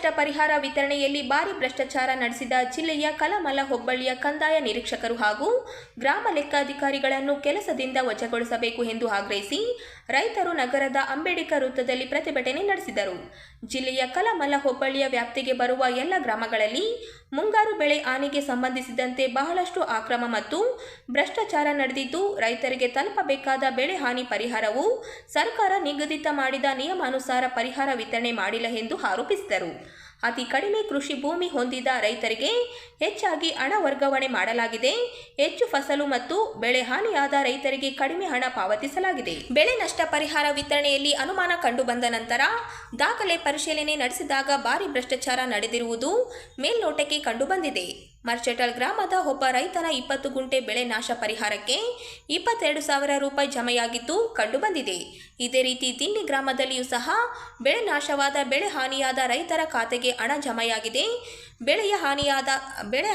ನಷ್ಟ ಪರಿಹಾರ ವಿತರಣೆಯಲ್ಲಿ ಭಾರಿ ಭ್ರಷ್ಟಾಚಾರ ನಡೆಸಿದ ಜಿಲ್ಲೆಯ ಕಲಮಲ ಹೋಬಳಿಯ ಕಂದಾಯ ನಿರೀಕ್ಷಕರು ಹಾಗೂ ಗ್ರಾಮ ಲೆಕ್ಕಾಧಿಕಾರಿಗಳನ್ನು ಕೆಲಸದಿಂದ ವಜಾಗೊಳಿಸಬೇಕು ಎಂದು ಆಗ್ರಹಿಸಿ ರೈತರು ನಗರದ ಅಂಬೇಡ್ಕರ್ ವೃತ್ತದಲ್ಲಿ ಪ್ರತಿಭಟನೆ ನಡೆಸಿದರು. ಜಿಲ್ಲೆಯ ಕಲಮಲ ಹೋಬಳಿಯ ವ್ಯಾಪ್ತಿಗೆ ಬರುವ ಎಲ್ಲ ಗ್ರಾಮಗಳಲ್ಲಿ ಮುಂಗಾರು ಬೆಳೆ ಹಾನಿಗೆ ಸಂಬಂಧಿಸಿದಂತೆ ಬಹಳಷ್ಟು ಅಕ್ರಮ ಮತ್ತು ಭ್ರಷ್ಟಾಚಾರ ನಡೆದಿದ್ದು, ರೈತರಿಗೆ ತಲುಪಬೇಕಾದ ಬೆಳೆ ಹಾನಿ ಪರಿಹಾರವು ಸರ್ಕಾರ ನಿಗದಿತ ಮಾಡಿದ ನಿಯಮಾನುಸಾರ ಪರಿಹಾರ ವಿತರಣೆ ಮಾಡಿಲ್ಲ ಎಂದು ಆರೋಪಿಸಿದರು. ಅತಿ ಕಡಿಮೆ ಕೃಷಿ ಭೂಮಿ ಹೊಂದಿದ ರೈತರಿಗೆ ಹೆಚ್ಚಾಗಿ ಹಣ ವರ್ಗಾವಣೆ ಮಾಡಲಾಗಿದೆ. ಹೆಚ್ಚು ಫಸಲು ಮತ್ತು ಬೆಳೆ ಹಾನಿಯಾದ ರೈತರಿಗೆ ಕಡಿಮೆ ಹಣ ಪಾವತಿಸಲಾಗಿದೆ. ಬೆಳೆ ನಷ್ಟ ಪರಿಹಾರ ವಿತರಣೆಯಲ್ಲಿ ಅನುಮಾನ ಕಂಡುಬಂದ ನಂತರ ದಾಖಲೆ ಪರಿಶೀಲನೆ ನಡೆಸಿದಾಗ ಭಾರಿ ಭ್ರಷ್ಟಾಚಾರ ನಡೆದಿರುವುದು ಮೇಲ್ನೋಟಕ್ಕೆ ಕಂಡುಬಂದಿದೆ. ಮರ್ಚಟಲ್ ಗ್ರಾಮದ ಒಬ್ಬ ರೈತನ 20 ಗುಂಟೆ ಬೆಳೆ ನಾಶ ಪರಿಹಾರಕ್ಕೆ 22,000 ರೂಪಾಯಿ ಜಮೆಯಾಗಿದ್ದು ಕಂಡುಬಂದಿದೆ. ಇದೇ ರೀತಿ ದಿನ್ನಿ ಗ್ರಾಮದಲ್ಲಿಯೂ ಸಹ ಬೆಳೆ ನಾಶವಾದ ಬೆಳೆ ಹಾನಿಯಾದ ರೈತರ ಖಾತೆಗೆ ಹಣ ಜಮೆಯಾಗಿದೆ. ಬೆಳೆ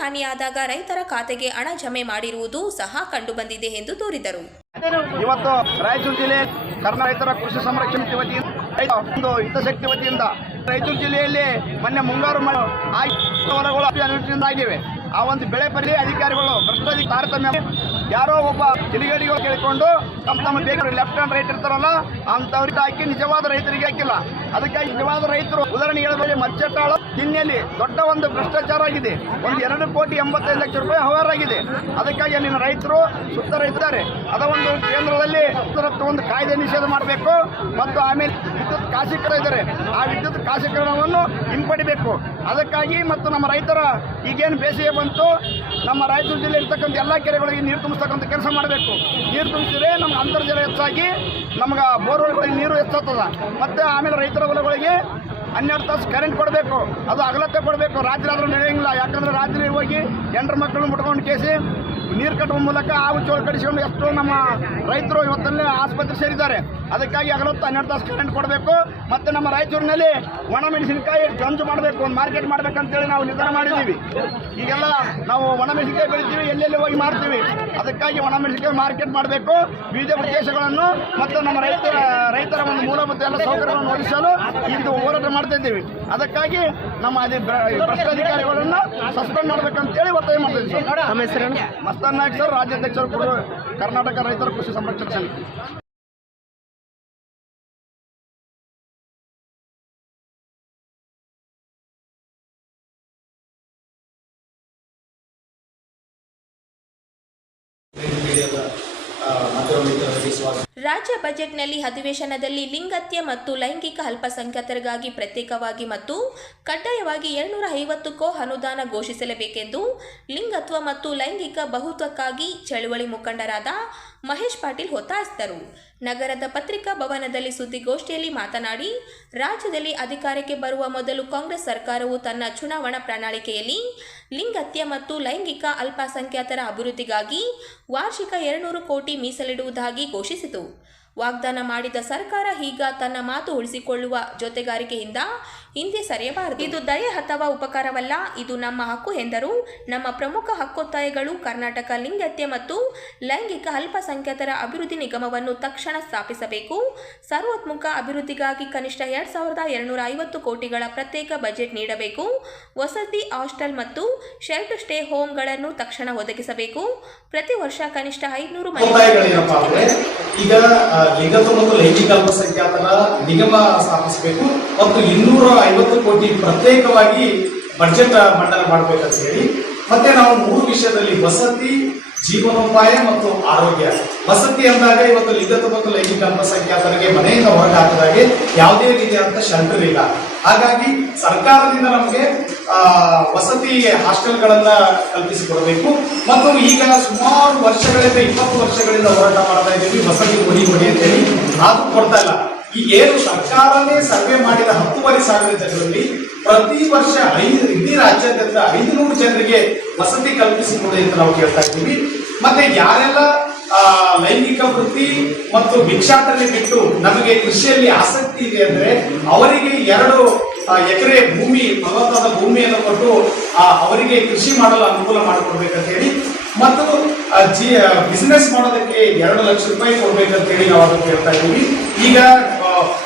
ಹಾನಿಯಾದಾಗ ರೈತರ ಖಾತೆಗೆ ಹಣ ಜಮೆ ಮಾಡಿರುವುದು ಸಹ ಕಂಡುಬಂದಿದೆ ಎಂದು ದೂರಿದರು. ಇವತ್ತು ರಾಯಚೂರು ಜಿಲ್ಲೆ ಕರ್ನಾಟಕ ರೈತರ ಕೃಷಿ ಸಂರಕ್ಷಣೆ ವತಿಯಿಂದ ಒಂದು ಹಿತಾಸಕ್ತಿ ವತಿಯಿಂದ ರಾಯಚೂರು ಜಿಲ್ಲೆಯಲ್ಲಿ ಮೊನ್ನೆ ಮುಂಗಾರು ಹೊಲಗಳು ಆ ಒಂದು ಬೆಳೆ ಪರಿಹಾರ ಅಧಿಕಾರಿಗಳು ಭ್ರಷ್ಟಾಚಾರ ತಾರತಮ್ಯ ಯಾರೋ ಒಬ್ಬ ಕಿಡಿಗೇಡಿಗಳು ಕೇಳಿಕೊಂಡು ತಮ್ಮ ಬೇಗ ಲೆಫ್ಟ್ ಹ್ಯಾಂಡ್ ರೈಟ್ ಇರ್ತಾರಲ್ಲ ಅಂತವ್ರಿಗೆ ಹಾಕಿ ನಿಜವಾದ ರೈತರಿಗೆ ಹಾಕಿಲ್ಲ. ಅದಕ್ಕಾಗಿ ನಿಜವಾದ ರೈತರು ಉದಾಹರಣೆ ಹೇಳೋದ್ರಲ್ಲಿ ಮರ್ಚಟಾಳು ದಿನ್ನಿಯಲ್ಲಿ ದೊಡ್ಡ ಒಂದು ಭ್ರಷ್ಟಾಚಾರ ಆಗಿದೆ. ಒಂದು 2,85,00,000 ರೂಪಾಯಿ ವ್ಯವಹಾರ ಆಗಿದೆ. ಅದಕ್ಕಾಗಿ ಅಲ್ಲಿನ ರೈತರು ಸುತ್ತ ರೈತಾರೆ. ಅದ ಒಂದು ಕೇಂದ್ರದಲ್ಲಿ ಒಂದು ಕಾಯ್ದೆ ನಿಷೇಧ ಮಾಡಬೇಕು ಮತ್ತು ಆಮೇಲೆ ವಿದ್ಯುತ್ ಖಾಸಗೀಕರಣ ಇದ್ದಾರೆ, ಆ ವಿದ್ಯುತ್ ಖಾಸಗೀಕರಣವನ್ನು ಹಿಂಪಡಿಬೇಕು. ಅದಕ್ಕಾಗಿ ಮತ್ತು ನಮ್ಮ ರೈತರ ಈಗೇನು ಬೇಸಿಗೆ ಬಂತು, ನಮ್ಮ ರಾಯಚೂರು ಜಿಲ್ಲೆ ಇರ್ತಕ್ಕಂಥ ಎಲ್ಲ ಕೆರೆಗಳಿಗೆ ನೀರು ತುಂಬಿಸ್ತಕ್ಕಂಥ ಕೆಲಸ ಮಾಡಬೇಕು. ನೀರು ತುಂಬಿಸಿದ್ರೆ ನಮ್ಗೆ ಅಂತರ್ಜಲ ಹೆಚ್ಚಾಗಿ ನಮ್ಗೆ ಬೋರ್ವೆಲ್ಗಳಿಗೆ ನೀರು ಹೆಚ್ಚಾಗ್ತದ. ಮತ್ತು ಆಮೇಲೆ ರೈತರ ಹೊಲಗಳಿಗೆ 12 ತಾಸು ಕರೆಂಟ್ ಕೊಡಬೇಕು. ಅದು ಅಗಲತ್ತೆ ಕೊಡಬೇಕು. ರಾತ್ರಿ ಆದರೂ ನಡೆಯಂಗಿಲ್ಲ. ಯಾಕಂದರೆ ರಾತ್ರಿ ಹೋಗಿ ಹೆಂಡ್ರ ಮಕ್ಕಳನ್ನ ಮುಟ್ಕೊಂಡು ಕೇಸಿ ನೀರು ಕಟ್ಟುವ ಮೂಲಕ ಹಾವು ಚೋಳು ಕಡಿಸಿಕೊಂಡು ಎಷ್ಟೋ ನಮ್ಮ ರೈತರು ಇವತ್ತಲ್ಲೇ ಆಸ್ಪತ್ರೆ ಸೇರಿದ್ದಾರೆ. ಅದಕ್ಕಾಗಿ ಹಗಲೊತ್ತು 12 ತಾಸು ಕರೆಂಟ್ ಕೊಡಬೇಕು. ಮತ್ತು ನಮ್ಮ ರಾಯಚೂರಿನಲ್ಲಿ ಒಣ ಮೆಣಸಿನಕಾಯಿ ಗಂಜು ಮಾಡಬೇಕು, ಒಂದು ಮಾರ್ಕೆಟ್ ಮಾಡಬೇಕಂತೇಳಿ ನಾವು ನಿರ್ಧಾರ ಮಾಡಿದ್ದೀವಿ. ಈಗೆಲ್ಲ ನಾವು ಒಣ ಮೆಣಸಿನಕಾಯಿ ಬೆಳಿತೀವಿ, ಎಲ್ಲೆಲ್ಲಿ ಹೋಗಿ ಮಾರ್ತೀವಿ. ಅದಕ್ಕಾಗಿ ಒಣ ಮೆಣಸಿನಕಾಯಿ ಮಾರ್ಕೆಟ್ ಮಾಡಬೇಕು. ವಿವಿಧ ಪ್ರದೇಶಗಳನ್ನು ಮತ್ತು ನಮ್ಮ ರೈತರ ಒಂದು ಮೂಲಭೂತ ಎಲ್ಲ ಸೌಕರ್ಯಗಳನ್ನು ಒದಗಿಸಲು ಇಂದು ಹೋರಾಟ ಮಾಡ್ತಾ ಇದ್ದೀವಿ. ಅದಕ್ಕಾಗಿ ನಮ್ಮ ಭ್ರಷ್ಟಾಧಿಕಾರಿಗಳನ್ನು ಸಸ್ಪೆಂಡ್ ಮಾಡಬೇಕಂತೇಳಿ ಒತ್ತಾಯ ಮಾಡ್ತಾ ಇದ್ದೀವಿ. ಮಸ್ತಾನ್ ನಾಯ್ಕ್ ಸರ್, ರಾಜ್ಯಾಧ್ಯಕ್ಷರು, ಕರ್ನಾಟಕ ರೈತರ ಕೃಷಿ ಸಂರಕ್ಷಣಾ ಸಮಿತಿ. ರಾಜ್ಯ ಬಜೆಟ್ನಲ್ಲಿ ಅಧಿವೇಶನದಲ್ಲಿ ಲಿಂಗತ್ಯ ಮತ್ತು ಲೈಂಗಿಕ ಅಲ್ಪಸಂಖ್ಯಾತರಿಗಾಗಿ ಪ್ರತ್ಯೇಕವಾಗಿ ಮತ್ತು ಕಡ್ಡಾಯವಾಗಿ 250 ಕೋ ಅನುದಾನ ಘೋಷಿಸಲೇಬೇಕೆಂದು ಲಿಂಗತ್ವ ಮತ್ತು ಲೈಂಗಿಕ ಬಹುತ್ವಕ್ಕಾಗಿ ಚಳುವಳಿ ಮುಖಂಡರಾದ ಮಹೇಶ್ ಪಾಟೀಲ್ ಒತ್ತಾಯಿಸಿದರು. ನಗರದ ಪತ್ರಿಕಾ ಭವನದಲ್ಲಿ ಸುದ್ದಿಗೋಷ್ಠಿಯಲ್ಲಿ ಮಾತನಾಡಿ, ರಾಜ್ಯದಲ್ಲಿ ಅಧಿಕಾರಕ್ಕೆ ಬರುವ ಮೊದಲು ಕಾಂಗ್ರೆಸ್ ಸರ್ಕಾರವು ತನ್ನ ಚುನಾವಣಾ ಪ್ರಣಾಳಿಕೆಯಲ್ಲಿ ಲಿಂಗತ್ಯ ಮತ್ತು ಲೈಂಗಿಕ ಅಲ್ಪಸಂಖ್ಯಾತರ ಅಭಿವೃದ್ಧಿಗಾಗಿ ವಾರ್ಷಿಕ 200 ಕೋಟಿ ಮೀಸಲಿಡುವುದಾಗಿ ಘೋಷಿಸಿತು. ವಾಗ್ದಾನ ಮಾಡಿದ ಸರ್ಕಾರ ಈಗ ತನ್ನ ಮಾತು ಉಳಿಸಿಕೊಳ್ಳುವ ಜೊತೆಗಾರಿಕೆಯಿಂದ ಹಿಂದೆ ಸರಿಯಬಾರದು. ಇದು ದಯೆ ಅಥವಾ ಉಪಕಾರವಲ್ಲ, ಇದು ನಮ್ಮ ಹಕ್ಕು ಎಂದರು. ನಮ್ಮ ಪ್ರಮುಖ ಹಕ್ಕೊತ್ತಾಯಗಳು ಕರ್ನಾಟಕ ಲಿಂಗತ್ಯ ಮತ್ತು ಲೈಂಗಿಕ ಅಲ್ಪಸಂಖ್ಯಾತರ ಅಭಿವೃದ್ಧಿ ನಿಗಮವನ್ನು ತಕ್ಷಣ ಸ್ಥಾಪಿಸಬೇಕು. ಸರ್ವೋತ್ಮುಖ ಅಭಿವೃದ್ಧಿಗಾಗಿ ಕನಿಷ್ಠ 2,250 ಕೋಟಿಗಳ ಪ್ರತ್ಯೇಕ ಬಜೆಟ್ ನೀಡಬೇಕು. ವಸತಿ, ಹಾಸ್ಟೆಲ್ ಮತ್ತು ಶೆಲ್ಟರ್ ಸ್ಟೇ ಹೋಮ್ಗಳನ್ನು ತಕ್ಷಣ ಒದಗಿಸಬೇಕು. ಪ್ರತಿ ವರ್ಷ ಕನಿಷ್ಠ 500 ಈಗ ಲಿಂಗತ್ವ ಮತ್ತು ಲೈಂಗಿಕ ಅಲ್ಪಸಂಖ್ಯಾತರ ನಿಗಮ ಸ್ಥಾಪಿಸಬೇಕು ಮತ್ತು 250 ಕೋಟಿ ಪ್ರತ್ಯೇಕವಾಗಿ ಬಜೆಟ್ ಮಂಡನೆ ಮಾಡಬೇಕಂತ ಹೇಳಿ, ಮತ್ತೆ ನಾವು 3 ವಿಷಯದಲ್ಲಿ ವಸತಿ, ಜೀವನೋಪಾಯ ಮತ್ತು ಆರೋಗ್ಯ. ವಸತಿ ಅಂದಾಗ ಇವತ್ತು ಲಿಂಗತ್ವ ಮತ್ತು ಲೈಂಗಿಕ ಅಲ್ಪಸಂಖ್ಯಾತರಿಗೆ ಮನೆಯಿಂದ ಹೊರಗೆ ಹಾಕಿದಾಗೆ ಯಾವುದೇ ರೀತಿಯಾದಂಥ ಶೆಲ್ಟರ್ ಇಲ್ಲ. ಹಾಗಾಗಿ ಸರ್ಕಾರದಿಂದ ನಮಗೆ ವಸತಿ ಹಾಸ್ಟೆಲ್ಗಳನ್ನ ಕಲ್ಪಿಸಿಕೊಡಬೇಕು. ಮತ್ತು ಈಗ ಸುಮಾರು ವರ್ಷಗಳಿಂದ 20 ವರ್ಷಗಳಿಂದ ಹೋರಾಟ ಮಾಡ್ತಾ ಇದ್ದೀವಿ, ವಸತಿ ಕೊಡಿ ಅಂತ ಹೇಳಿ, ಅದು ಕೊಡ್ತಾ ಇಲ್ಲ. ಈಗ ಏನು ಸರ್ಕಾರನೇ ಸರ್ವೆ ಮಾಡಿದ 10,000 ಜನರಲ್ಲಿ ಪ್ರತಿ ವರ್ಷ ಇಡೀ ರಾಜ್ಯಾದ್ಯಂತ 500 ಜನರಿಗೆ ವಸತಿ ಕಲ್ಪಿಸಿಕೊಡಿ ಅಂತ ನಾವು ಕೇಳ್ತಾ ಇದ್ದೀವಿ. ಮತ್ತೆ ಯಾರೆಲ್ಲ ಲೈಂಗಿಕ ವೃತ್ತಿ ಮತ್ತು ಭಿಕ್ಷಾಟನೆ ಬಿಟ್ಟು ನಮಗೆ ಕೃಷಿಯಲ್ಲಿ ಆಸಕ್ತಿ ಇದೆ ಅಂದ್ರೆ ಅವರಿಗೆ 2 ಎಕರೆ ಭೂಮಿ, ಫಲವತ್ತಾದ ಭೂಮಿಯನ್ನು ಕೊಟ್ಟು ಅವರಿಗೆ ಕೃಷಿ ಮಾಡಲು ಅನುಕೂಲ ಮಾಡಿಕೊಡ್ಬೇಕಂತ ಹೇಳಿ ಮತ್ತು ಬಿಸಿನೆಸ್ ಮಾಡೋದಕ್ಕೆ 2 ಲಕ್ಷ ರೂಪಾಯಿ ಕೊಡ್ಬೇಕಂತ ಹೇಳಿ ನಾವು ಅದನ್ನು ಕೇಳ್ತಾ ಇದ್ದೀವಿ. ಈಗ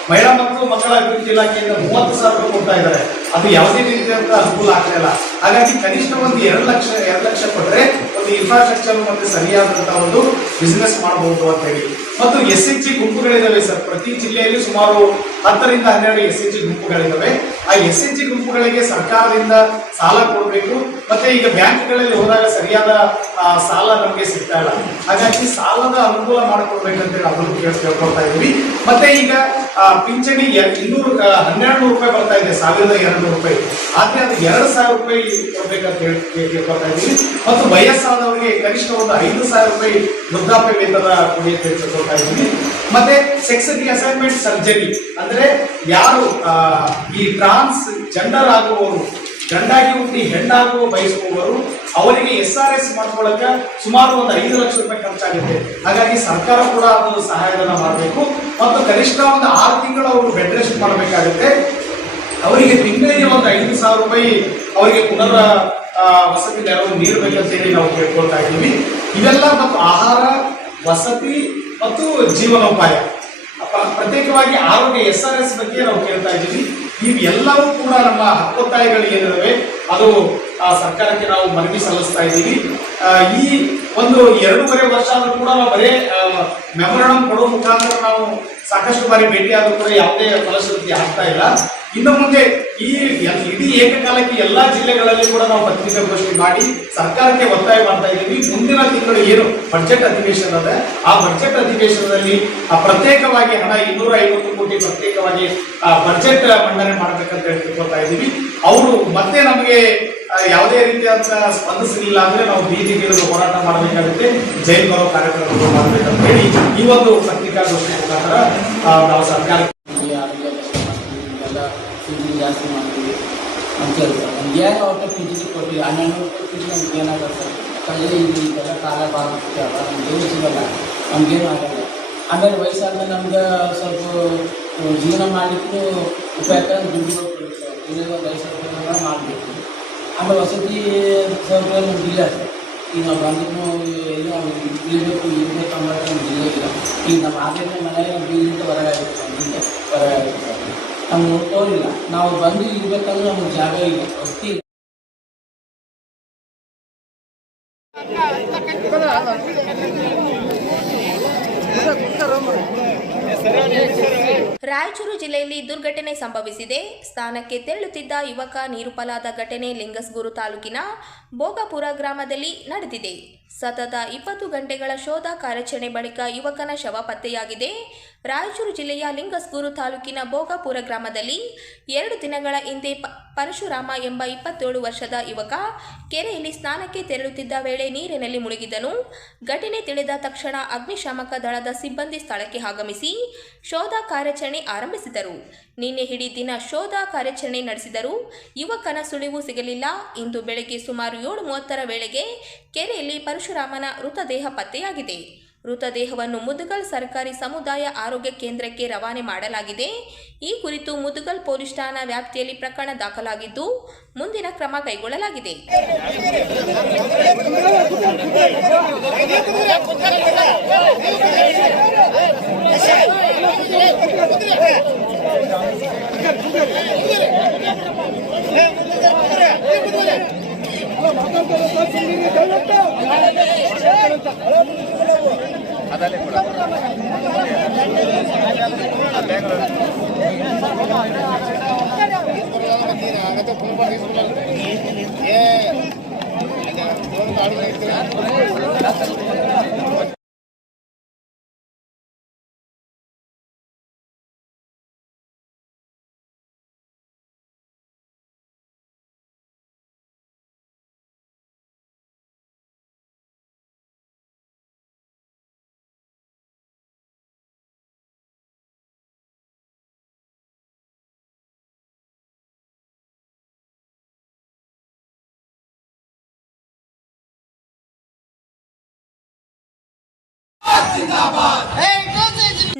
ಮಹಿಳಾ ಮತ್ತು ಮಕ್ಕಳ ಅಭಿವೃದ್ಧಿ ಇಲಾಖೆಯಿಂದ 30,000 ರೂಪಾಯಿ ಕೊಡ್ತಾ ಇದ್ದಾರೆ. ಅದು ಯಾವುದೇ ರೀತಿಯಾದಂತ ಅನುಕೂಲ ಆಗ್ತಾ ಇಲ್ಲ. ಹಾಗಾಗಿ ಕನಿಷ್ಠ ಒಂದು 2 ಲಕ್ಷ ಕೊಟ್ಟರೆ ಒಂದು ಇನ್ಫ್ರಾಸ್ಟ್ರಕ್ಚರ್ ಮತ್ತೆ ಸರಿಯಾದಂತಹ ಒಂದು ಬಿಸಿನೆಸ್ ಮಾಡಬಹುದು ಅಂತ ಹೇಳಿ. ಮತ್ತು SHG ಗುಂಪುಗಳಿದಾವೆ ಸರ್. ಪ್ರತಿ ಜಿಲ್ಲೆಯಲ್ಲಿ ಸುಮಾರು 10 ರಿಂದ 12 SHG ಗುಂಪುಗಳಿದಾವೆ. ಆ SHG ಗುಂಪುಗಳಿಗೆ ಸರ್ಕಾರದಿಂದ ಸಾಲ ಕೊಡಬೇಕು. ಮತ್ತೆ ಈಗ ಬ್ಯಾಂಕ್ಗಳಲ್ಲಿ ಹೋದಾಗ ಸರಿಯಾದ ಸಾಲ ನಮಗೆ ಸಿಗ್ತಾ ಇಲ್ಲ. ಹಾಗಾಗಿ ಸಾಲದ ಅನುಕೂಲ ಮಾಡಿಕೊಡ್ಬೇಕಂತೇಳಿ ಅದನ್ನು ಕೇಳ್ಕೊಳ್ತಾ ಇದೀವಿ. ಮತ್ತೆ ಈಗ ಪಿಂಚಣಿ 1200 ರೂಪಾಯಿ ಬರ್ತಾ ಇದೆ, 1200 ರೂಪಾಯಿ. ಆದ್ರೆ ಅದು 2,000 ರೂಪಾಯಿ ಕೊಡ್ಬೇಕಂತ ಹೇಳಿ ಕೇಳ್ಕೊಳ್ತಾ ಇದೀವಿ. ಮತ್ತು ವಯಸ್ಸಾದವರಿಗೆ ಕನಿಷ್ಠ ಒಂದು 5,000 ರೂಪಾಯಿ ವೃದ್ಧಾಪ್ಯ ವೇತನ ಕೊಡಿ ಅಂತ ಕೇಳ್ಕೊಳ್ತಾ ಇದೀವಿ. ಮತ್ತೆ ಸೆಕ್ಸ್ ರಿಅಸೈನ್ಮೆಂಟ್ ಸರ್ಜರಿ ಅಂದ್ರೆ ಯಾರು ಈ ಟ್ರಾನ್ಸ್ ಜೆಂಡರ್ ಆಗುವವರು, ಗಂಡಾಗಿ ಹುಟ್ಟಿ ಹೆಣ್ಣಾಗುವ ಬಯಸುವವರು, ಅವರಿಗೆ SRS ಮಾಡ್ಕೊಳ್ಳಕ ಸುಮಾರು ಒಂದು 5 ಲಕ್ಷ ರೂಪಾಯಿ ಖರ್ಚಾಗುತ್ತೆ. ಹಾಗಾಗಿ ಸರ್ಕಾರ ಕೂಡ ಅದನ್ನು ಸಹಾಯಧನ ಮಾಡಬೇಕು. ಮತ್ತು ಕನಿಷ್ಠ ಒಂದು 6 ತಿಂಗಳು ಅವರು ಬೆಡ್ ರೆಸ್ಟ್ ಮಾಡಬೇಕಾಗುತ್ತೆ. ಅವರಿಗೆ ತಿಂಗಳಿಗೆ ಒಂದು 5,000 ರೂಪಾಯಿ ಅವರಿಗೆ ಪುನರ್ ವಸತಿ ನೆರವು ನೀಡಬೇಕಂತ ಹೇಳಿ ನಾವು ಕೇಳ್ಕೊಳ್ತಾ ಇದ್ದೀವಿ. ಇವೆಲ್ಲ ಮತ್ತು ಆಹಾರ, ವಸತಿ ಮತ್ತು ಜೀವನೋಪಾಯ, ಪ್ರತ್ಯೇಕವಾಗಿ ಆರೋಗ್ಯ SRS ಬಗ್ಗೆ ನಾವು ಕೇಳ್ತಾ ಇದ್ದೀವಿ. ಇವೆಲ್ಲವೂ ಕೂಡ ನಮ್ಮ ಹಕ್ಕೊತ್ತಾಯಗಳು ಏನಿದಾವೆ ಅದು ಸರ್ಕಾರಕ್ಕೆ ನಾವು ಮನವಿ ಸಲ್ಲಿಸ್ತಾ ಇದ್ದೀವಿ. ಈ ಒಂದು 2.5 ವರ್ಷ ಆದ್ರೂ ಕೂಡ ನಾವು ಬರೇ ಮೆಮೊರಂಡಮ್ ಕೊಡುವ ಮುಖಾಂತರ ನಾವು ಸಾಕಷ್ಟು ಬಾರಿ ಭೇಟಿಯಾದರೂ ಕೂಡ ಯಾವುದೇ ಫಲಶ್ರುತಿ ಆಗ್ತಾ ಇಲ್ಲ. ಇನ್ನು ಮುಂದೆ ಈ ಇಡೀ ಏಕಕಾಲಕ್ಕೆ ಎಲ್ಲಾ ಜಿಲ್ಲೆಗಳಲ್ಲಿ ಕೂಡ ನಾವು ಪತ್ರಿಕಾಗೋಷ್ಠಿ ಮಾಡಿ ಸರ್ಕಾರಕ್ಕೆ ಒತ್ತಾಯ ಮಾಡ್ತಾ ಇದ್ದೀವಿ. ಮುಂದಿನ ತಿಂಗಳು ಏನು ಬಜೆಟ್ ಅಧಿವೇಶನ ಅದ, ಆ ಬಜೆಟ್ ಅಧಿವೇಶನದಲ್ಲಿ ಪ್ರತ್ಯೇಕವಾಗಿ ಹಣ 250 ಕೋಟಿ ಪ್ರತ್ಯೇಕವಾಗಿ ಬಜೆಟ್ ಮಂಡನೆ ಮಾಡ್ಬೇಕಂತ ಹೇಳ್ಕೊಳ್ತಾ ಇದ್ದೀವಿ. ಅವರು ಮತ್ತೆ ನಮಗೆ ಯಾವುದೇ ರೀತಿಯಾದ ಸ್ಪಂದಿಸಲಿಲ್ಲ ಅಂದ್ರೆ ನಾವು ಬೀದಿಗಿಳಿದು ಹೋರಾಟ ಮಾಡಬೇಕಾಗುತ್ತೆ, ಜೈಲ್ ಬರೋ ಕಾರ್ಯಕ್ರಮಗಳು ಮಾಡಬೇಕಂತ ಹೇಳಿ ಈ ಒಂದು ಪತ್ರಿಕಾಗೋಷ್ಠಿ ಮುಖಾಂತರ ನಾವು ಸರ್ಕಾರ ಜಾಸ್ತಿ ಮಾಡ್ತೀವಿ ಅಂತ ಹೇಳ್ತಾರೆ. ನಮ್ಗೆ ಏನು ಒಟ್ಟು PG ಕೊಟ್ಟಿಲ್ಲ, 1200 ರೂಪಾಯಿ PG ನಮ್ಗೆ ಏನಾಗುತ್ತೆ ಕಳ್ಳಿ ಇದೆಲ್ಲ ಕಾಲ ಭಾಳ ಮುಖ್ಯ ಅಲ್ಲ, ನಮ್ಗೇನು ಸಿಗಲ್ಲ, ನಮಗೇನು ಆಗಲ್ಲ. ಆಮೇಲೆ ವಯಸ್ಸಾದ್ಮೇಲೆ ನಮ್ಗೆ ಸ್ವಲ್ಪ ಜೀವನ ಮಾಡಲಿಕ್ಕೂ ಉಪಯೋಗ ದುಡ್ಡು ಕೊಡ್ತಾರೆ. ಇದೆಲ್ಲ ವಯಸ್ಸಾದ್ಮೇಲೆ ಮಾಡಬೇಕು. ಆಮೇಲೆ ವಸತಿ ಸೌಕರ್ಯ ನಮ್ಗೆ ಇಲ್ಲ ಸರ್. ಈಗ ನಾವು ಬಂದ್ರೂ ಎಲ್ಲ ಇರಬೇಕು ಅನ್ನೋದು ನಮ್ಗೆ ಇಲ್ಲ. ಈಗ ನಮ್ಮ ಆದ್ರಿಂದ ಮನೆಗೆ ನಮ್ಮ ಬೀಳಿಂದ ಹೊರಗಾಗುತ್ತೆ, ನಮ್ಮಿಂದ ಹೊರಗಾಗುತ್ತೆ. ನಾವು ನೋಡ್ಕೋರಿಲ್ಲ, ನಾವು ಬಂದು ಇರ್ಬೇಕಂದ್ರೆ ನಮ್ಗೆ ಜಾಗ ಇಲ್ಲ, ವಸತಿ ಇಲ್ಲ. ರಾಯಚೂರು ಜಿಲ್ಲೆಯಲ್ಲಿ ದುರ್ಘಟನೆ ಸಂಭವಿಸಿದೆ. ಸ್ಥಾನಕ್ಕೆ ತೆರಳುತ್ತಿದ್ದ ಯುವಕ ನೀರುಪಾಲಾದ ಘಟನೆ ಲಿಂಗಸ್ಗೂರು ತಾಲೂಕಿನ ಭೋಗಪುರ ಗ್ರಾಮದಲ್ಲಿ ನಡೆದಿದೆ. ಸತತ 20 ಗಂಟೆಗಳ ಶೋಧ ಕಾರ್ಯಾಚರಣೆ ಬಳಿಕ ಯುವಕನ ಶವ ಪತ್ತೆಯಾಗಿದೆ. ರಾಯಚೂರು ಜಿಲ್ಲೆಯ ಲಿಂಗಸ್ಗೂರು ತಾಲೂಕಿನ ಭೋಗಪುರ ಗ್ರಾಮದಲ್ಲಿ 2 ದಿನಗಳ ಹಿಂದೆ ಪರಶುರಾಮ ಎಂಬ 27 ವರ್ಷದ ಯುವಕ ಕೆರೆಯಲ್ಲಿ ಸ್ನಾನಕ್ಕೆ ತೆರಳುತ್ತಿದ್ದ ವೇಳೆ ನೀರಿನಲ್ಲಿ ಮುಳುಗಿದನು. ಘಟನೆ ತಿಳಿದ ತಕ್ಷಣ ಅಗ್ನಿಶಾಮಕ ದಳದ ಸಿಬ್ಬಂದಿ ಸ್ಥಳಕ್ಕೆ ಆಗಮಿಸಿ ಶೋಧ ಕಾರ್ಯಾಚರಣೆ ಆರಂಭಿಸಿದರು. ನಿನ್ನೆ ಇಡೀ ದಿನ ಶೋಧ ಕಾರ್ಯಾಚರಣೆ ನಡೆಸಿದರೂ ಯುವಕನ ಸುಳಿವು ಸಿಗಲಿಲ್ಲ. ಇಂದು ಬೆಳಗ್ಗೆ ಸುಮಾರು 7:30 ವೇಳೆಗೆ ಕೆರೆಯಲ್ಲಿ ಪರಶುರಾಮನ ಮೃತದೇಹ ಪತ್ತೆಯಾಗಿದೆ. ಮೃತದೇಹವನ್ನು ಮುದಗಲ್ ಸರ್ಕಾರಿ ಸಮುದಾಯ ಆರೋಗ್ಯ ಕೇಂದ್ರಕ್ಕೆ ರವಾನೆ ಮಾಡಲಾಗಿದೆ. ಈ ಕುರಿತು ಮುದಗಲ್ ಪೊಲೀಸ್ ಠಾಣಾ ವ್ಯಾಪ್ತಿಯಲ್ಲಿ ಪ್ರಕರಣ ದಾಖಲಾಗಿದ್ದು ಮುಂದಿನ ಕ್ರಮ ಕೈಗೊಳ್ಳಲಾಗಿದೆ.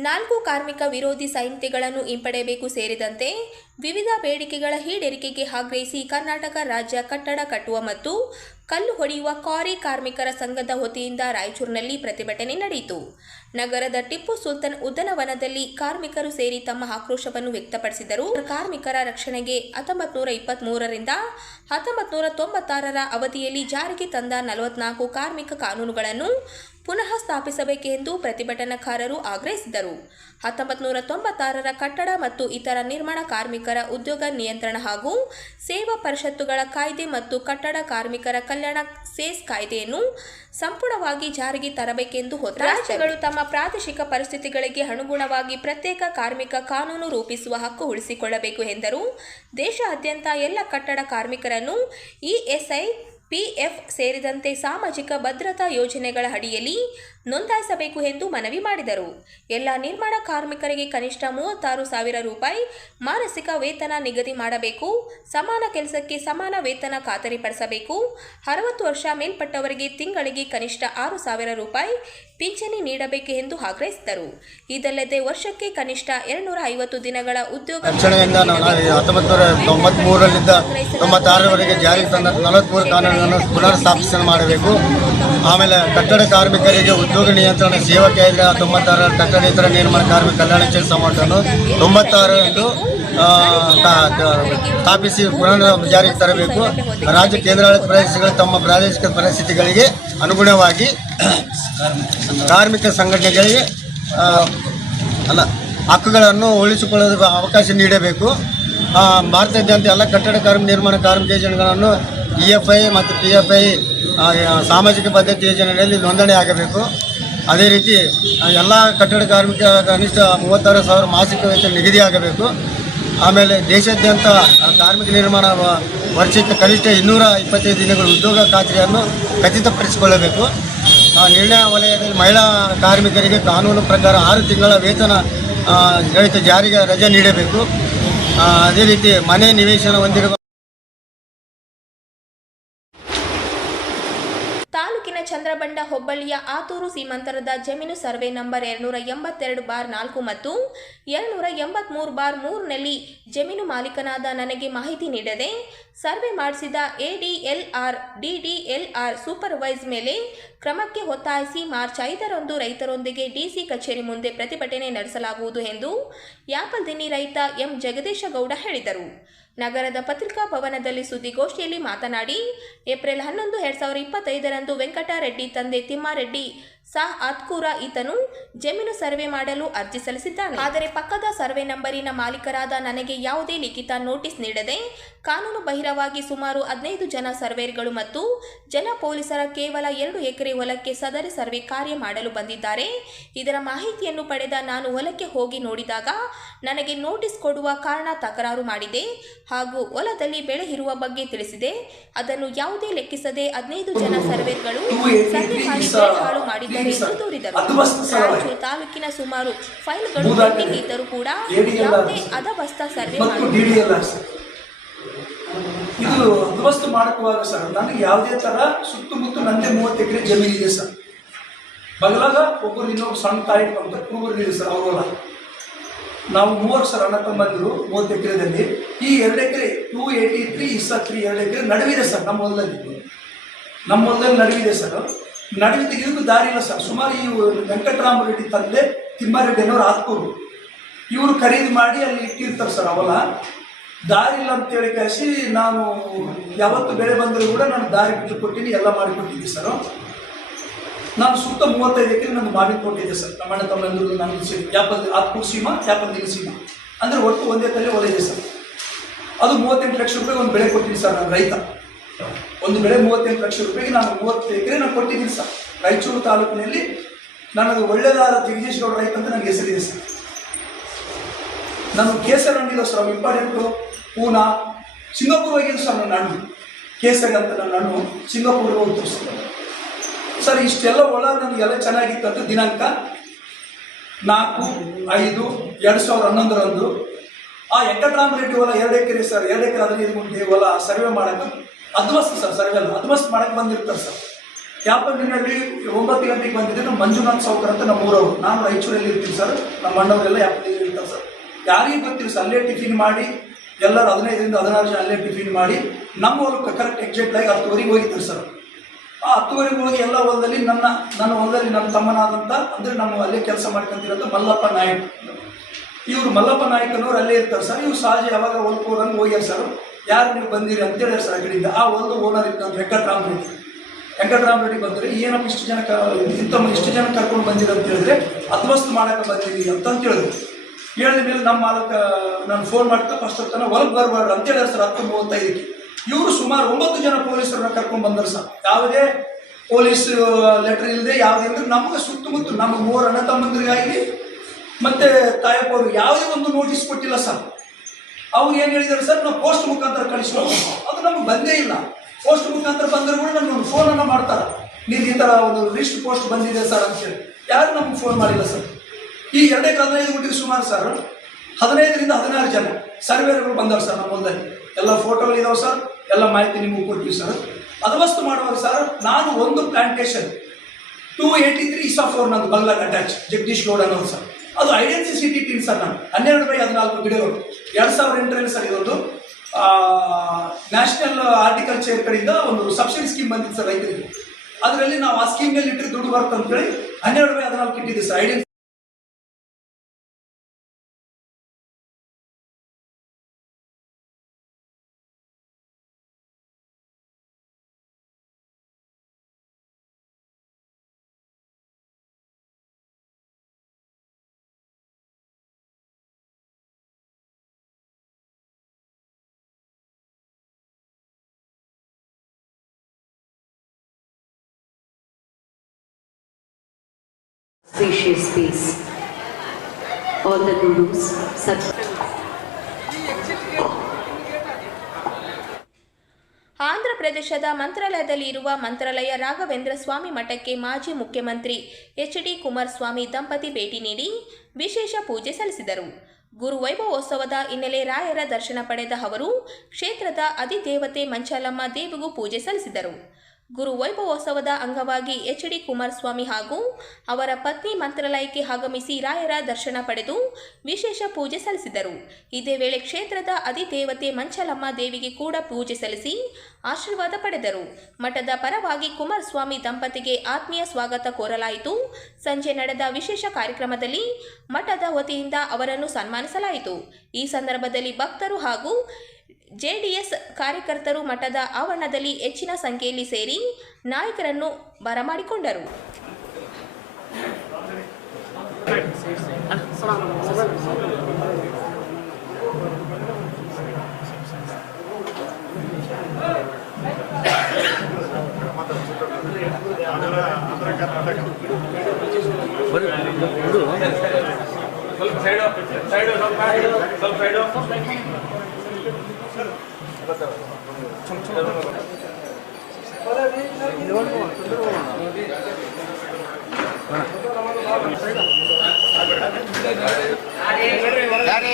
4 ಕಾರ್ಮಿಕ ವಿರೋಧಿ ಸಂಹಿತೆಗಳನ್ನು ಹಿಂಪಡೆಯಬೇಕು ಸೇರಿದಂತೆ ವಿವಿಧ ಬೇಡಿಕೆಗಳ ಈಡೇರಿಕೆಗೆ ಆಗ್ರಹಿಸಿ ಕರ್ನಾಟಕ ರಾಜ್ಯ ಕಟ್ಟಡ ಕಟ್ಟುವ ಮತ್ತು ಕಲ್ಲು ಹೊಡೆಯುವ ಕ್ವಾರಿ ಕಾರ್ಮಿಕರ ಸಂಘದ ವತಿಯಿಂದ ರಾಯಚೂರಿನಲ್ಲಿ ಪ್ರತಿಭಟನೆ ನಡೆಯಿತು. ನಗರದ ಟಿಪ್ಪು ಸುಲ್ತಾನ್ ಉದ್ಯಾನವನದಲ್ಲಿ ಕಾರ್ಮಿಕರು ಸೇರಿ ತಮ್ಮ ಆಕ್ರೋಶವನ್ನು ವ್ಯಕ್ತಪಡಿಸಿದರು. ಕಾರ್ಮಿಕರ ರಕ್ಷಣೆಗೆ 1923ರಿಂದ 1996ರ ಅವಧಿಯಲ್ಲಿ ಜಾರಿಗೆ ತಂದ 44 ಕಾರ್ಮಿಕ ಕಾನೂನುಗಳನ್ನು ಪುನಃ ಸ್ಥಾಪಿಸಬೇಕೆಂದು ಪ್ರತಿಭಟನಾಕಾರರು ಆಗ್ರಹಿಸಿದರು. 1996ರ ಕಟ್ಟಡ ಮತ್ತು ಇತರ ನಿರ್ಮಾಣ ಕಾರ್ಮಿಕರ ಉದ್ಯೋಗ ನಿಯಂತ್ರಣ ಹಾಗೂ ಸೇವಾ ಪರಿಷತ್ತುಗಳ ಕಾಯ್ದೆ ಮತ್ತು ಕಟ್ಟಡ ಕಾರ್ಮಿಕರ ಕಲ್ಯಾಣ ಸೆಸ್ ಕಾಯ್ದೆಯನ್ನು ಸಂಪೂರ್ಣವಾಗಿ ಜಾರಿಗೆ ತರಬೇಕೆಂದು ರಾಜ್ಯಗಳು ತಮ್ಮ ಪ್ರಾದೇಶಿಕ ಪರಿಸ್ಥಿತಿಗಳಿಗೆ ಅನುಗುಣವಾಗಿ ಪ್ರತ್ಯೇಕ ಕಾರ್ಮಿಕ ಕಾನೂನು ರೂಪಿಸುವ ಹಕ್ಕು ಉಳಿಸಿಕೊಳ್ಳಬೇಕು ಎಂದರು. ದೇಶಾದ್ಯಂತ ಎಲ್ಲ ಕಟ್ಟಡ ಕಾರ್ಮಿಕರನ್ನು ಇಎಸ್ಐ, ಪಿಎಫ್ ಸೇರಿದಂತೆ ಸಾಮಾಜಿಕ ಭದ್ರತಾ ಯೋಜನೆಗಳ ಅಡಿಯಲ್ಲಿ ನೋಂದಾಯಿಸಬೇಕು ಎಂದು ಮನವಿ ಮಾಡಿದರು. ಎಲ್ಲ ನಿರ್ಮಾಣ ಕಾರ್ಮಿಕರಿಗೆ ಕನಿಷ್ಠ 36,000 ರೂಪಾಯಿ ಮಾನಸಿಕ ವೇತನ ನಿಗದಿ ಮಾಡಬೇಕು. ಸಮಾನ ಕೆಲಸಕ್ಕೆ ಸಮಾನ ವೇತನ ಖಾತರಿಪಡಿಸಬೇಕು. 60 ವರ್ಷ ಮೇಲ್ಪಟ್ಟವರಿಗೆ ತಿಂಗಳಿಗೆ ಕನಿಷ್ಠ 6,000 ರೂಪಾಯಿ ಪಿಂಚಣಿ ನೀಡಬೇಕು ಎಂದು ಆಗ್ರಹಿಸಿದರು. ಇದಲ್ಲದೆ ವರ್ಷಕ್ಕೆ ಕನಿಷ್ಠ 250 ದಿನಗಳ ಉದ್ಯೋಗ 1993ರಿಂದ 96ರವರೆಗೆ ಜಾರಿಗೆ ತಂದ 43 ಕಾನೂನುಗಳನ್ನು ಪುನರ್ ಸ್ಥಾಪಿಸಲು ಮಾಡಬೇಕು. ಆಮೇಲೆ ಕಟ್ಟಡ ಕಾರ್ಮಿಕರಿಗೆ ಉದ್ಯೋಗ ನಿಯಂತ್ರಣ ಸೇವಾ ಕಾಯ್ದೆ 96 ಕಟ್ಟಡೇತರ ನಿರ್ಮಾಣ ಕಾರ್ಮಿಕ ಕಲ್ಯಾಣ ಚೆಕ್ ಅಮೌಂಟನ್ನು 96 ಸ್ಥಾಪಿಸಿ ಪುನರ್ ಜಾರಿಗೆ ತರಬೇಕು. ರಾಜ್ಯ ಕೇಂದ್ರಾಡಳಿತ ಪ್ರದೇಶಗಳು ತಮ್ಮ ಪ್ರಾದೇಶಿಕ ಪರಿಸ್ಥಿತಿಗಳಿಗೆ ಅನುಗುಣವಾಗಿ ಕಾರ್ಮಿಕ ಸಂಘಟನೆಗಳಿಗೆ ಹಕ್ಕುಗಳನ್ನು ಉಳಿಸಿಕೊಳ್ಳಲು ಅವಕಾಶ ನೀಡಬೇಕು. ಭಾರತಾದ್ಯಂತ ಎಲ್ಲ ಕಟ್ಟಡ ನಿರ್ಮಾಣ ಕಾರ್ಮಿಕ ಯೋಜನೆಗಳನ್ನು ಇಎಫ್ಐ ಮತ್ತು ಪಿಎಫ್ಐ ಸಾಮಾಜಿಕ ಭದ್ರತೆ ಯೋಜನೆಯಲ್ಲಿ ನೋಂದಣಿ ಆಗಬೇಕು. ಅದೇ ರೀತಿ ಎಲ್ಲ ಕಟ್ಟಡ ಕಾರ್ಮಿಕ ಕನಿಷ್ಠ 36,000 ಮಾಸಿಕ ವೇತನ ನಿಗದಿಯಾಗಬೇಕು. ಆಮೇಲೆ ದೇಶಾದ್ಯಂತ ಕಾರ್ಮಿಕ ನಿರ್ಮಾಣ ವರ್ಷಕ್ಕೆ ಕನಿಷ್ಠ 225 ದಿನಗಳ ಉದ್ಯೋಗ ಖಾತ್ರಿಯನ್ನು ಖಚಿತಪಡಿಸಿಕೊಳ್ಳಬೇಕು. ನಿರ್ಣಯ ವಲಯದಲ್ಲಿ ಮಹಿಳಾ ಕಾರ್ಮಿಕರಿಗೆ ಕಾನೂನು ಪ್ರಕಾರ 6 ತಿಂಗಳ ವೇತನ ರಹಿತ ಜಾರಿಗೆ ರಜೆ ನೀಡಬೇಕು. ಅದೇ ರೀತಿ ಮನೆ ನಿವೇಶನ ಹೊಂದಿರುವ ತಾಲೂಕಿನ ಚಂದ್ರಬಂಡ ಹೋಬಳಿಯ ಆತೂರು ಸೀಮಾಂತರದ ಜಮೀನು ಸರ್ವೆ ನಂಬರ್ 282/4 ಮತ್ತು 283/3ನಲ್ಲಿ ಜಮೀನು ಮಾಲೀಕನಾದ ನನಗೆ ಮಾಹಿತಿ ನೀಡದೆ ಸರ್ವೆ ಮಾಡಿಸಿದ ಎಡಿಎಲ್ಆರ್, ಡಿಡಿಎಲ್ಆರ್ ಸೂಪರ್ವೈಸ್ ಮೇಲೆ ಕ್ರಮಕ್ಕೆ ಒತ್ತಾಯಿಸಿ ಮಾರ್ಚ್ 5ರಂದು ರೈತರೊಂದಿಗೆ ಡಿಸಿ ಕಚೇರಿ ಮುಂದೆ ಪ್ರತಿಭಟನೆ ನಡೆಸಲಾಗುವುದು ಎಂದು ಯಾಪಲ್ದಿನ್ನಿ ರೈತ ಎಂ ಜಗದೀಶಗೌಡ ಹೇಳಿದರು. ನಗರದ ಪತ್ರಿಕಾ ಭವನದಲ್ಲಿ ಸುದ್ದಿಗೋಷ್ಠಿಯಲ್ಲಿ ಮಾತನಾಡಿ, ಏಪ್ರಿಲ್ 11, 2025ರಂದು ವೆಂಕಟರೆಡ್ಡಿ ತಂದೆ ತಿಮ್ಮಾರೆಡ್ಡಿ ಆತ್ಕೂರ ಈತನು ಜಮೀನು ಸರ್ವೆ ಮಾಡಲು ಅರ್ಜಿ ಸಲ್ಲಿಸಿದ್ದಾನೆ. ಆದರೆ ಪಕ್ಕದ ಸರ್ವೆ ನಂಬರಿನ ಮಾಲೀಕರಾದ ನನಗೆ ಯಾವುದೇ ಲಿಖಿತ ನೋಟಿಸ್ ನೀಡದೆ ಕಾನೂನು ಬಾಹಿರವಾಗಿ ಸುಮಾರು 15 ಜನ ಸರ್ವೇರ್ಗಳು ಮತ್ತು ಜನ ಪೊಲೀಸರ ಕೇವಲ 2 ಎಕರೆ ಹೊಲಕ್ಕೆ ಸದರಿ ಸರ್ವೆ ಕಾರ್ಯ ಮಾಡಲು ಬಂದಿದ್ದಾರೆ. ಇದರ ಮಾಹಿತಿಯನ್ನು ಪಡೆದ ನಾನು ಹೊಲಕ್ಕೆ ಹೋಗಿ ನೋಡಿದಾಗ ನನಗೆ ನೋಟಿಸ್ ಕೊಡುವ ಕಾರಣ ತಕರಾರು ಮಾಡಿದೆ ಹಾಗೂ ಹೊಲದಲ್ಲಿ ಬೆಳೆ ಇರುವ ಬಗ್ಗೆ ತಿಳಿಸಿದೆ. ಅದನ್ನು ಯಾವುದೇ ಲೆಕ್ಕಿಸದೆ 15 ಜನ ಸರ್ವೇರ್ಗಳು ಸರ್ವೆ ಮಾಡಿ ಬೆಳೆ ಹಾಳು ಮಾಡಿದ್ದಾರೆ ಎಂದು ದೂರಿದರು. ರಾಯಚೂರು ತಾಲೂಕಿನ ಸುಮಾರು ಫೈಲ್ಗಳು ಪೆಂಡಿಂಗ್ ಇದ್ದರೂ ಕೂಡ ಯಾವುದೇ ಅದಬಸ್ತ ಸರ್ವೆ ಮಾಡಿಲ್ಲ. ಇದು ಹದ್ದುಬಸ್ತು ಮಾಡುವಾಗ ಸರ್ ನನಗೆ ಯಾವುದೇ ತರ ಸುತ್ತಮುತ್ತ ನಂದೇ 30 ಎಕರೆ ಜಮೀನು ಇದೆ ಸರ್. ಬಗಲಾಗ ಒಬ್ಬರು ಇನ್ನೊಬ್ಬರು ಸಣ್ಣ ತಾಯಿ ಅಂತ ಕೂಗರು ಇದೆ ಸರ್. ಅವರಲ್ಲ ನಾವು 3 ಸರ್ ಅಣ್ಣ ತಮ್ಮಂದಿರು 30 ಎಕರೆದಲ್ಲಿ ಈ 2 ಎಕರೆ 283/3 2 ಎಕರೆ ನಡುವಿದೆ ಸರ್. ನಮ್ಮ ಹೊಲದಲ್ಲಿ ನಡುವಿದೆ ಸರ್. ನಡುವೆ ತೆಗೆದು ದಾರಿ ಇಲ್ಲ ಸರ್. ಸುಮಾರು ಈ ವೆಂಕಟರಾಮರೆಡ್ಡಿ ತಂದೆ ತಿಮ್ಮಾರೆಡ್ಡಿ ಅನ್ನೋರು ಆತ್ಕೂರು ಇವರು ಖರೀದಿ ಮಾಡಿ ಅಲ್ಲಿ ಇಟ್ಟಿರ್ತಾರೆ ಸರ್. ಅವಲ್ಲ ದಾರಿ ಇಲ್ಲ ಅಂತೇಳಿ ಕಳಿಸಿ ನಾನು ಯಾವತ್ತು ಬೆಳೆ ಬಂದರೂ ಕೂಡ ನಾನು ದಾರಿ ಬಿಟ್ಟು ಕೊಟ್ಟಿನಿ, ಎಲ್ಲ ಮಾಡಿಕೊಟ್ಟಿದ್ದೆ ಸರ್. ನಾನು ಸುತ್ತ 35 ಎಕರೆ ನಾನು ಮಾಡಿ ಕೊಟ್ಟಿದ್ದೆ ಸರ್. ನಮ್ಮಣ್ಣ ತಮ್ಮಂದಿರು ನನ್ನ ಆತ್ಕೂರು ಸೀಮಾ, ಯಾಪಲ್ದಿನ್ನಿ ಸೀಮಾ ಅಂದರೆ ಒಟ್ಟು ಒಂದೇ ತಲೆ ಹೊಲ ಇದೆ ಸರ್. ಅದು 38 ಲಕ್ಷ ರೂಪಾಯಿ ಒಂದು ಬೆಳೆ ಕೊಟ್ಟಿದ್ದೀನಿ ಸರ್. ನಾನು ರೈತ ಒಂದು ಬೆಳೆ 38 ಲಕ್ಷ ರೂಪಾಯಿಗೆ ನಾನು 30 ಎಕರೆ ನಾನು ಕೊಟ್ಟಿದ್ದೀನಿ ಸರ್. ರಾಯಚೂರು ತಾಲೂಕಿನಲ್ಲಿ ನನಗೆ ಒಳ್ಳೆಯದಾದ ಜಗದೀಶಗೌಡ ರೈತ ಅಂತ ನನಗೆ ಹೆಸರಿದೆ ಸರ್. ನಾನು ಕೇಸರ್ ಹಣ್ಣಿಲ್ಲ ಸರ್. ಇಂಪಾರ್ಟೆಂಟು ಪೂನಾ, ಸಿಂಗಾಪುರ್ ಹೋಗಿದ್ದು ಸರ್. ನನ್ನ ಹಣ್ಣು ಕೇಸರಿ ಅಂತ ನನ್ನ ಹಣ್ಣು ಸಿಂಗಾಪುರ್ಗೆ ಹೋಗಿ ತೋರಿಸ್ತಾರೆ ಸರ್. ಇಷ್ಟೆಲ್ಲ ಹೊಲ ನನಗೆಲ್ಲ ಚೆನ್ನಾಗಿತ್ತು ಅಂತ ದಿನಾಂಕ 4/5/2011ರಂದು ಆ ವೆಂಕಟರಾಮರೆಡ್ಡಿ ಹೊಲ 2 ಎಕರೆ ಸರ್. 2 ಎಕರೆ 15 ಗುಂಟೆ ಹೊಲ ಸರ್ವೆ ಮಾಡೋಕ್ಕೆ ಅದ್ವಸ್ತು ಸರ್. ಸರ್ವೆ ಅಲ್ಲ, ಅದ್ವಸ್ತು ಮಾಡೋಕ್ಕೆ ಬಂದಿರ್ತಾರೆ ಸರ್. ಯಾಪಂದಿನಲ್ಲಿ 9 ಗಂಟೆಗೆ ಬಂದಿದ್ದೆ. ನಮ್ಮ ಮಂಜುನಾಥ್ ಸಾವ್ಕರ್ ಅಂತ ನಮ್ಮ ಊರವರು, ನಾನು ರಾಯಚೂರಲ್ಲಿ ಇರ್ತೀನಿ ಸರ್, ನಮ್ಮ ಅಣ್ಣವರೆಲ್ಲ ಯಾಪಂದಿನಲ್ಲಿ ಇರ್ತಾರೆ ಸರ್. ಯಾರಿಗೂ ಗೊತ್ತಿಲ್ಲ ಸರ್, ಅಲ್ಲೇ ಟಿಫಿನ್ ಮಾಡಿ ಎಲ್ಲರೂ 15ರಿಂದ 16 ಜನ ಅಲ್ಲೇ ಟಿಫಿನ್ ಮಾಡಿ ನಮ್ಮ ಹೊಲಕ್ಕೆ ಕರೆಕ್ಟ್ ಎಕ್ಸಾಕ್ಟಾಗಿ 10:00ವರೆಗೆ ಹೋಗಿದ್ರು ಸರ್. ಆ 10:00ವರೆಗೆ ಹೋಗಿ ಎಲ್ಲ ಹೊಲದಲ್ಲಿ ನನ್ನ ಹೊಲದಲ್ಲಿ ನನ್ನ ತಮ್ಮನಾದಂಥ, ಅಂದರೆ ನಮ್ಮ ಅಲ್ಲೇ ಕೆಲಸ ಮಾಡ್ಕೊಂತಿರೋಂಥ ಮಲ್ಲಪ್ಪ ನಾಯಕ್, ಇವರು ಮಲ್ಲಪ್ಪ ನಾಯಕನವ್ರು ಅಲ್ಲೇ ಇರ್ತಾರೆ ಸರ್. ಇವ್ರು ಸಹಜ ಯಾವಾಗ ಹೊಲ್ಕೋರಂಗೆ ಹೋಗ್ಯಾರ ಸರ್. ಯಾರು ನೀವು ಬಂದಿರಿ ಅಂತೇಳಿ ಸರ್ ಆ ಕಡೆಯಿಂದ. ಆ ಒಂದು ಓನರ್ ಇದ್ದಂತ ವೆಂಕಟರಾಮ ರೆಡ್ಡಿ ಬಂದರೆ, ಏನಪ್ಪ ಇಷ್ಟು ಜನ ಕರ್ಕೊಂಡು ಬಂದಿರ ಅಂತ ಹೇಳಿದ್ರೆ, ಅಧ್ವಸ್ತು ಮಾಡಕ್ಕೆ ಬಂದಿದ್ದೀವಿ ಅಂತ ಹೇಳಿದ್ರು. ಹೇಳಿದ ಮೇಲೆ ನಮ್ಮ ಮಾಲಕ ನಾನು ಫೋನ್ ಮಾಡ್ತಾ ಫಸ್ಟ್ ಹೊತ್ತನ ಹೊಲಕ್ಕೆ ಬರಬಾರ್ದು ಅಂತ ಹೇಳಿದ್ರು ಸರ್. 10:35ಕ್ಕೆ ಇವರು ಸುಮಾರು 9 ಜನ ಪೊಲೀಸರನ್ನ ಕರ್ಕೊಂಡು ಬಂದರು ಸರ್. ಯಾವುದೇ ಪೊಲೀಸ್ ಲೆಟರ್ ಇಲ್ಲದೆ, ಯಾವುದೇ ಅಂದ್ರೆ ನಮಗೆ ಸುತ್ತಮುತ್ತ ನಮ್ಮ 3 ಅಣ್ಣ ತಮ್ಮಂದ್ರಿಗಾಗಲಿ ಮತ್ತೆ ತಾಯಪ್ಪ ಅವರು ಯಾವುದೇ ಒಂದು ನೋಟಿಸ್ ಕೊಟ್ಟಿಲ್ಲ ಸರ್. ಅವ್ರು ಏನು ಹೇಳಿದ್ದಾರೆ ಸರ್, ನಾವು ಪೋಸ್ಟ್ ಮುಖಾಂತರ ಕಳಿಸ್ಬೋದು. ಅದು ನಮ್ಗೆ ಬಂದೇ ಇಲ್ಲ. ಪೋಸ್ಟ್ ಮುಖಾಂತರ ಬಂದರೂ ಕೂಡ ನಮ್ಗೆ ಫೋನನ್ನು ಮಾಡ್ತಾರೆ, ನೀವು ಈ ಥರ ಒಂದು ಲಿಸ್ಟ್ ಪೋಸ್ಟ್ ಬಂದಿದೆ ಸರ್ ಅಂತೇಳಿ. ಯಾರು ನಮ್ಗೆ ಫೋನ್ ಮಾಡಿಲ್ಲ ಸರ್. ಈ 2-15 ಗಂಟೆಗೆ ಸುಮಾರು ಸರ್ 15ರಿಂದ 16 ಜನ ಸರ್ವೇರ್ಗಳು ಬಂದವರು ಸರ್. ನಮ್ಮ ಹೊಲದಲ್ಲಿ ಎಲ್ಲ ಫೋಟೋಗಳಿದಾವೆ ಸರ್, ಎಲ್ಲ ಮಾಹಿತಿ ನಿಮಗೆ ಕೊಡ್ತೀವಿ ಸರ್. ಅಧ್ವಸ್ತು ಮಾಡುವಾಗ ಸರ್, ನಾನು ಒಂದು ಪ್ಲಾಂಟೇಶನ್ 283 ಇಸಾ4 ನಂದು ಬಗ್ಲಾಗ್ ಅಟ್ಯಾಚ್ ಜಗದೀಶ್ ಗೌಡ ಅನ್ನೋದು ಸರ್. ಅದು ಐಡೆನ್ಸಿಟಿ ಟೀಮ್ ಸರ್. ನಾನು 12/14 ಗಿಡಗಳು 2008ರಲ್ಲಿ ಸರ್. ಇದೊಂದು ನ್ಯಾಷನಲ್ ಹಾರ್ಟಿಕಲ್ಚರ್ ಕಡೆಯಿಂದ ಒಂದು ಸಬ್ಸಿಡಿ ಸ್ಕೀಮ್ ಬಂದಿತ್ತು ಸರ್ ರೈತರಿಗೆ. ಅದರಲ್ಲಿ ನಾವು ಆ ಸ್ಕೀಮ್ ಮೇಲೆ ಇಟ್ಟರೆ ದುಡ್ಡು ಬರುತ್ತೆ ಅಂತೇಳಿ 12/14 ಇಟ್ಟಿದ್ದೀವಿ ಸರ್. ಐಡೆನ್ಸಿ spacious space. All the gurus, Andhra ಪ್ರದೇಶದ ಮಂತ್ರಾಲಯದಲ್ಲಿ ಇರುವ ಮಂತ್ರಾಲಯ ರಾಘವೇಂದ್ರ ಸ್ವಾಮಿ ಮಠಕ್ಕೆ ಮಾಜಿ ಮುಖ್ಯಮಂತ್ರಿ HD ಕುಮಾರಸ್ವಾಮಿ ದಂಪತಿ ಭೇಟಿ ನೀಡಿ ವಿಶೇಷ ಪೂಜೆ ಸಲ್ಲಿಸಿದರು. ಗುರು ವೈಭವೋತ್ಸವದ ಹಿನ್ನೆಲೆ ರಾಯರ ದರ್ಶನ ಪಡೆದ ಅವರು ಕ್ಷೇತ್ರದ ಅಧಿದೇವತೆ ಮಂಚಾಲಮ್ಮ ದೇವಿಗೂ ಪೂಜೆ ಸಲ್ಲಿಸಿದರು. ಗುರು ವೈಭವೋತ್ಸವದ ಅಂಗವಾಗಿ HD ಕುಮಾರಸ್ವಾಮಿ ಹಾಗೂ ಅವರ ಪತ್ನಿ ಮಂತ್ರಾಲಯಕ್ಕೆ ಆಗಮಿಸಿ ರಾಯರ ದರ್ಶನ ಪಡೆದು ವಿಶೇಷ ಪೂಜೆ ಸಲ್ಲಿಸಿದರು. ಇದೇ ವೇಳೆ ಕ್ಷೇತ್ರದ ಅಧಿದೇವತೆ ಮಂಚಾಲಮ್ಮ ದೇವಿಗೆ ಕೂಡ ಪೂಜೆ ಸಲ್ಲಿಸಿ ಆಶೀರ್ವಾದ ಪಡೆದರು. ಮಠದ ಪರವಾಗಿ ಕುಮಾರಸ್ವಾಮಿ ದಂಪತಿಗೆ ಆತ್ಮೀಯ ಸ್ವಾಗತ ಕೋರಲಾಯಿತು. ಸಂಜೆ ನಡೆದ ವಿಶೇಷ ಕಾರ್ಯಕ್ರಮದಲ್ಲಿ ಮಠದ ವತಿಯಿಂದ ಅವರನ್ನು ಸನ್ಮಾನಿಸಲಾಯಿತು. ಈ ಸಂದರ್ಭದಲ್ಲಿ ಭಕ್ತರು ಹಾಗೂ JDS ಕಾರ್ಯಕರ್ತರು ಮಠದ ಆವರಣದಲ್ಲಿ ಹೆಚ್ಚಿನ ಸಂಖ್ಯೆಯಲ್ಲಿ ಸೇರಿ ನಾಯಕರನ್ನು ಬರಮಾಡಿಕೊಂಡರು. ಯಾರೇ